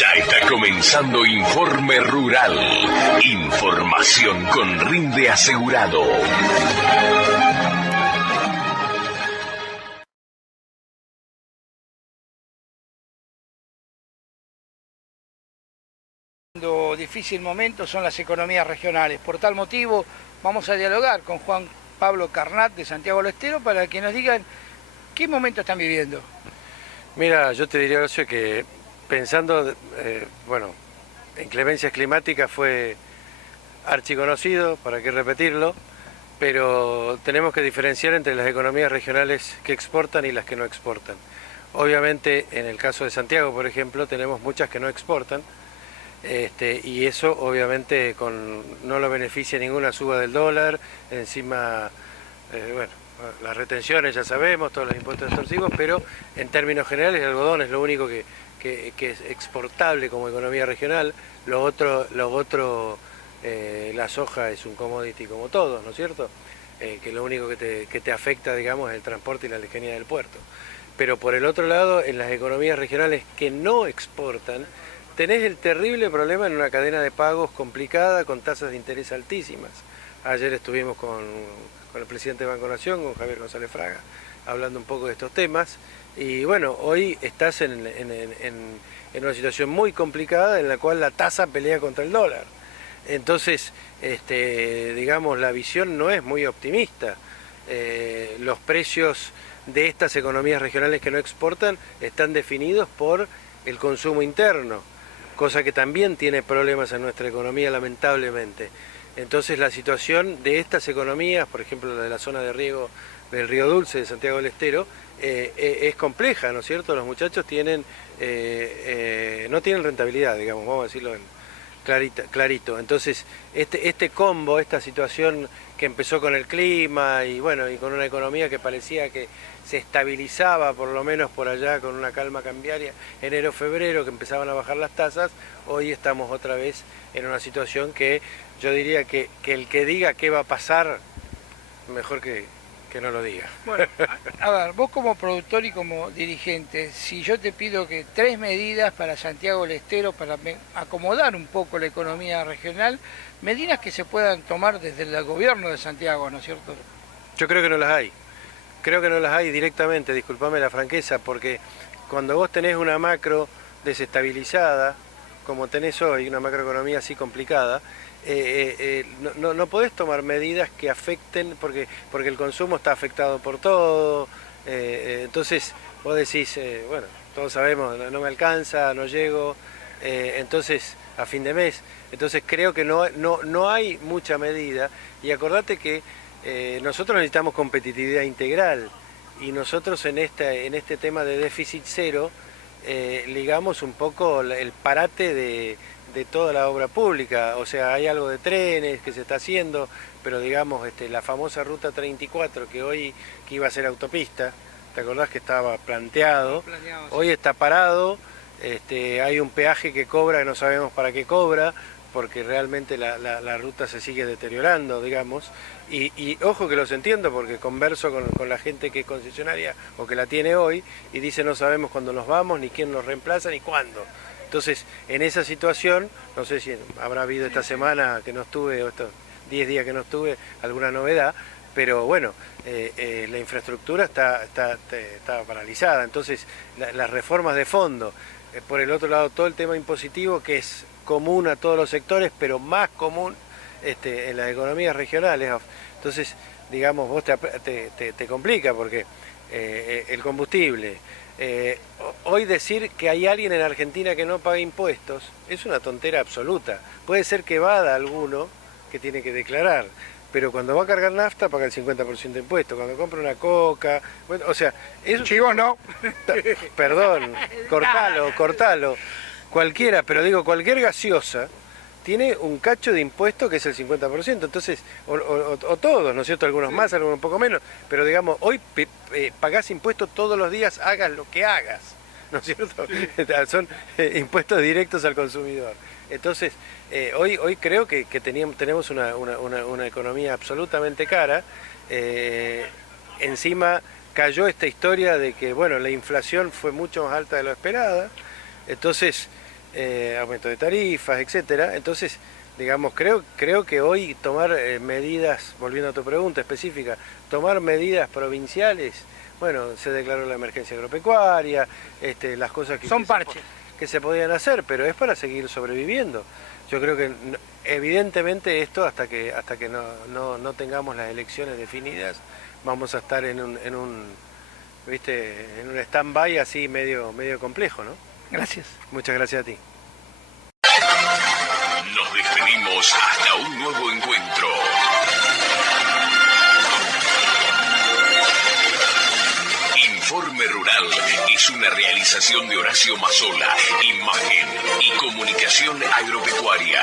Ya está comenzando Informe Rural. Información con rinde asegurado. Difícil momento son las economías regionales. Por tal motivo vamos a dialogar con Juan Pablo Carnat de Santiago del Estero para que nos digan qué momento están viviendo. Mira, yo te diría, Horacio, que pensando, inclemencias climáticas fue archiconocido, para qué repetirlo, pero tenemos que diferenciar entre las economías regionales que exportan y las que no exportan. Obviamente, en el caso de Santiago, por ejemplo, tenemos muchas que no exportan, y eso obviamente no lo beneficia ninguna suba del dólar, encima, las retenciones ya sabemos, todos los impuestos extorsivos, pero en términos generales el algodón es lo único que es exportable como economía regional, lo otro la soja es un commodity como todos, ¿no es cierto? Que lo único que te afecta, digamos, es el transporte y la lejanía del puerto. Pero por el otro lado, en las economías regionales que no exportan, tenés el terrible problema en una cadena de pagos complicada con tasas de interés altísimas. Ayer estuvimos con el presidente de Banco Nación, con Javier González Fraga, hablando un poco de estos temas. Y bueno, hoy estás en una situación muy complicada en la cual la tasa pelea contra el dólar. Entonces, digamos, la visión no es muy optimista. Los precios de estas economías regionales que no exportan están definidos por el consumo interno, cosa que también tiene problemas en nuestra economía, lamentablemente. Entonces la situación de estas economías, por ejemplo la de la zona de riego del Río Dulce de Santiago del Estero, es compleja, ¿no es cierto? Los muchachos no tienen rentabilidad, digamos, vamos a decirlo clarito. Entonces este combo, esta situación que empezó con el clima y con una economía que parecía que se estabilizaba por lo menos por allá con una calma cambiaria, enero-febrero, que empezaban a bajar las tasas, hoy estamos otra vez en una situación que yo diría que el que diga qué va a pasar, mejor que no lo diga. Bueno, a ver, vos como productor y como dirigente, si yo te pido que 3 medidas para Santiago del Estero, para acomodar un poco la economía regional, medidas que se puedan tomar desde el gobierno de Santiago, ¿no es cierto? Yo creo que no las hay. Creo que no las hay directamente, disculpame la franqueza, porque cuando vos tenés una macro desestabilizada, como tenés hoy, una macroeconomía así complicada, no podés tomar medidas que afecten, porque el consumo está afectado por todo, entonces vos decís, todos sabemos, no me alcanza, no llego, entonces a fin de mes, entonces creo que no hay mucha medida, y acordate que nosotros necesitamos competitividad integral, y nosotros en este tema de déficit cero ligamos un poco el parate de toda la obra pública. O sea, hay algo de trenes que se está haciendo, pero digamos la famosa ruta 34 que iba a ser autopista, ¿te acordás que estaba planteado? Hoy está parado, hay un peaje que cobra, no sabemos para qué cobra, porque realmente la ruta se sigue deteriorando, digamos, y ojo que los entiendo, porque converso con la gente que es concesionaria o que la tiene hoy, y dice no sabemos cuándo nos vamos, ni quién nos reemplaza, ni cuándo. Entonces, en esa situación, no sé si habrá habido esta semana que no estuve, o estos 10 días que no estuve, alguna novedad, pero bueno, la infraestructura está paralizada, entonces las reformas de fondo, por el otro lado todo el tema impositivo que es común a todos los sectores, pero más común en las economías regionales. Entonces, digamos, vos te complica porque el combustible. Hoy decir que hay alguien en Argentina que no paga impuestos es una tontera absoluta. Puede ser que evada alguno que tiene que declarar, pero cuando va a cargar nafta paga el 50% de impuestos, cuando compra una coca, o sea... Eso, Chivos no. Perdón, cortalo. Cualquiera, pero digo, cualquier gaseosa tiene un cacho de impuesto que es el 50%, entonces, o todos, ¿no es cierto? Algunos más, algunos un poco menos, pero digamos, hoy pagás impuestos todos los días, hagas lo que hagas, ¿no es cierto? Son impuestos directos al consumidor. Entonces, hoy creo que tenemos una economía absolutamente cara, encima cayó esta historia de que, bueno, la inflación fue mucho más alta de lo esperada, entonces... aumento de tarifas, etcétera. Entonces, digamos, creo que hoy tomar medidas, volviendo a tu pregunta específica, tomar medidas provinciales, bueno, se declaró la emergencia agropecuaria, las cosas Son parches. que se podían hacer, pero es para seguir sobreviviendo. Yo creo que evidentemente esto, hasta que no tengamos las elecciones definidas, vamos a estar en un stand-by así medio complejo, ¿no? Gracias. Muchas gracias a ti. Nos despedimos hasta un nuevo encuentro. Informe Rural es una realización de Horacio Mazzola, imagen y comunicación agropecuaria.